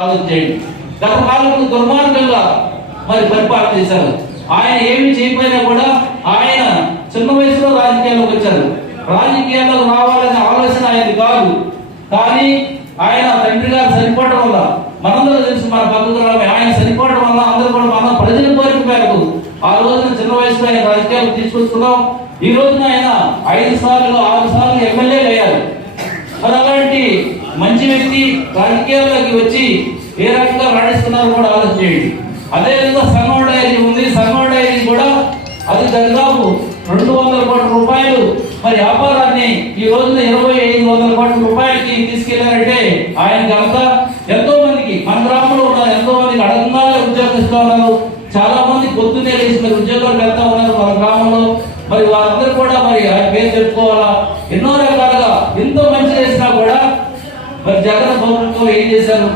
చేయండి. గత కాలంలో దుర్మార్గంగా మరి పరిపాలన చేశారు. ఆయన ఏమి చేయకపోయినా కూడా ఆయన చిన్న వయసులో రాజకీయాల్లోకి వచ్చారు. రాజకీయాల్లోకి రావాలనే ఆలోచన ఆయన కాదు, కానీ ఆయన తండ్రి గారు చనిపోవడం వల్ల మనందరూ తెలుసు, మన పక్కకు ఆయన చనిపోవడం వల్ల అందరూ కూడా మన ప్రజల కోరిక మేరకు ఆ రోజున చిన్న వయసులో ఆయన రాజకీయాలు తీసుకొస్తున్నాం. ఈ రోజున ఆయన 5 సార్లు 6 సార్లు ఎమ్మెల్యే అయ్యారు. మరి అలాంటి మంచి వ్యక్తి రాజకీయాల్లోకి వచ్చి ఏ రకంగా నడుస్తున్నారో కూడా ఆలోచించండి. అదేవిధంగా సంగం డైరీ ఉంది. సంగం డైరీ కూడా అది దాదాపు 200 కోట్ల రూపాయలు మరి వ్యాపారాన్ని ఈ రోజున 2500 కోట్ల రూపాయలకి తీసుకెళ్లారంటే ఆయన ఘనత. ఎంతో మందికి మన గ్రామంలో ఉన్నారు, ఎంతో మందికి అడగంగా ఉద్యోగస్తులు ఉన్నారు, చాలా మంది పొద్దున్నే లేచి మరి ఉద్యోగాలు వెళ్తా ఉన్నారు మన గ్రామంలో. మరి వారందరూ కూడా మరి ఆయన పేరు చెప్పుకోవాలా. ఎన్నో రకాలుగా ఎంతో మంచి చేసినా కూడా మరి జగన్ ప్రభుత్వం ఏం చేశారు?